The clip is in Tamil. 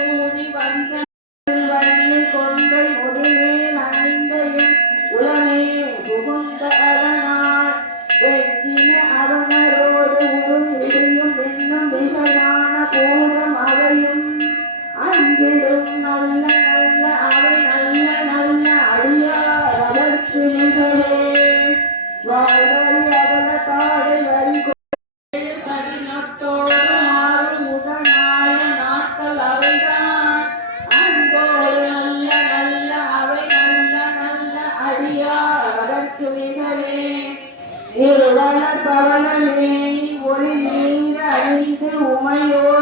சூடி வந்த வள்ளி கொன்றை முதுமேல் அணிந்த என் உளமே புகுந்த அதனால் வெற்றின அவனரோடு உறும் இடியும் என்னும் மிகையான பூரம் அவையும் அஞ்சிடும் நல்ல நல்ல அவை நல்ல நல்ல அடியார் அதற்கு நிகழே வாழ்வழி அகல தாடை வரி பதினொட்டோடு மாறு முதனாய நாட்கள் அவைதான் அன்போடு நல்ல நல்ல அவை நல்ல நல்ல அடியார் அதற்கு மிகவே இருவள பவள மேனி ஒளி நீர் அறிந்து உமையோடு